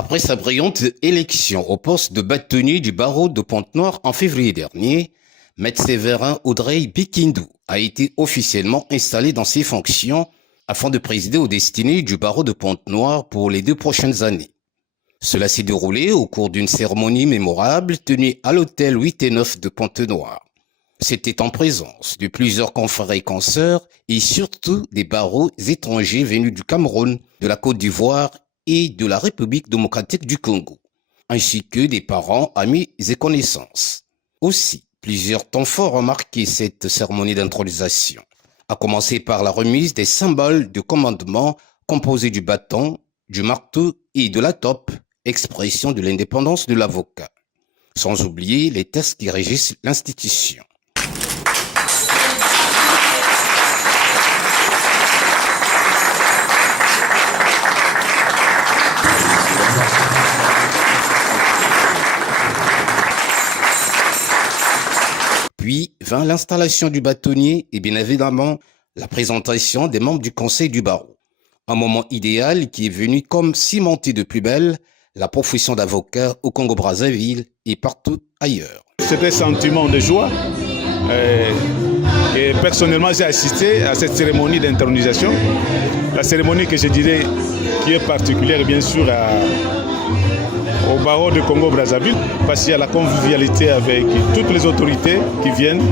Après sa brillante élection au poste de bâtonnier du barreau de Pointe-Noire en février dernier, Maître Séverin Audrey Bikindou a été officiellement installé dans ses fonctions afin de présider aux destinées du barreau de Pointe-Noire pour les 2 prochaines années. Cela s'est déroulé au cours d'une cérémonie mémorable tenue à l'hôtel 8 et 9 de Pointe-Noire. C'était en présence de plusieurs confrères et consoeurs et surtout des barreaux étrangers venus du Cameroun, de la Côte d'Ivoire et de la République démocratique du Congo, ainsi que des parents, amis et connaissances. Aussi, plusieurs temps forts ont marqué cette cérémonie d'intronisation, à commencer par la remise des symboles de commandement composés du bâton, du marteau et de la tope, expression de l'indépendance de l'avocat, sans oublier les textes qui régissent l'institution. Puis vint l'installation du bâtonnier et bien évidemment la présentation des membres du conseil du barreau. Un moment idéal qui est venu comme cimenter de plus belle la profession d'avocat au Congo-Brazzaville et partout ailleurs. C'est un sentiment de joie. Et personnellement, j'ai assisté à cette cérémonie d'intronisation. La cérémonie que je dirais qui est particulière, bien sûr, au barreau de Congo-Brazzaville, parce qu'il y a la convivialité avec toutes les autorités qui viennent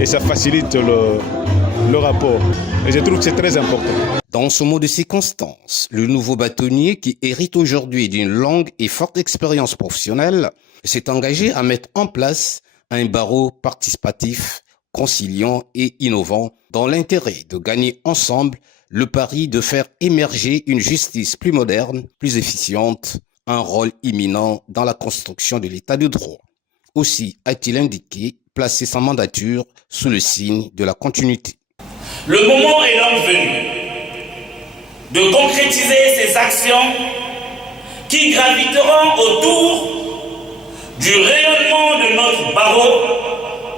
et ça facilite le rapport. Et je trouve que c'est très important. Dans ce mot de circonstance, le nouveau bâtonnier qui hérite aujourd'hui d'une longue et forte expérience professionnelle s'est engagé à mettre en place un barreau participatif, conciliant et innovant dans l'intérêt de gagner ensemble le pari de faire émerger une justice plus moderne, plus efficiente, un rôle imminent dans la construction de l'état de droit. Aussi a-t-il indiqué placer sa mandature sous le signe de la continuité. Le moment est donc venu de concrétiser ces actions qui graviteront autour du rayonnement de notre barreau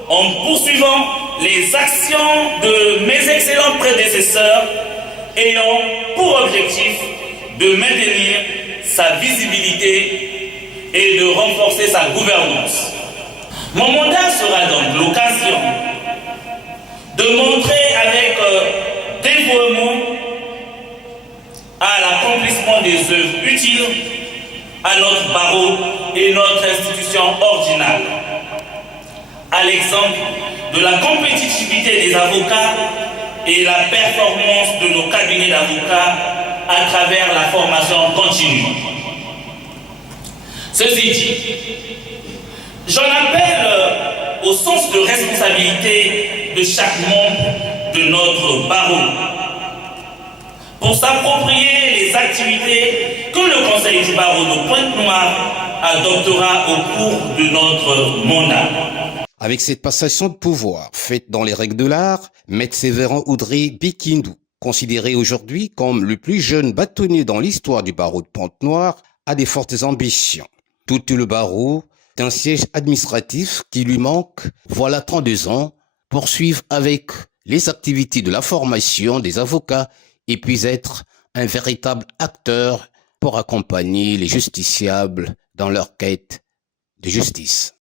en poursuivant les actions de mes excellents prédécesseurs ayant pour objectif de maintenir sa visibilité et de renforcer sa gouvernance. Mon mandat sera donc l'occasion de montrer avec dévouement à l'accomplissement des œuvres utiles à notre barreau et notre institution ordinale, à l'exemple de la compétitivité des avocats et la performance de nos cabinets d'avocats à travers la formation continue. Ceci dit, j'en appelle au sens de responsabilité de chaque membre de notre barreau pour s'approprier les activités que le Conseil du barreau de Pointe-Noire adoptera au cours de notre mandat. Avec cette passation de pouvoir faite dans les règles de l'art, Maître Séverin Audrey Bikindou, considéré aujourd'hui comme le plus jeune bâtonnier dans l'histoire du barreau de Pointe-Noire, a des fortes ambitions. Tout le barreau, d'un siège administratif qui lui manque, voilà 32 ans, poursuivre avec les activités de la formation des avocats et puis être un véritable acteur pour accompagner les justiciables dans leur quête de justice.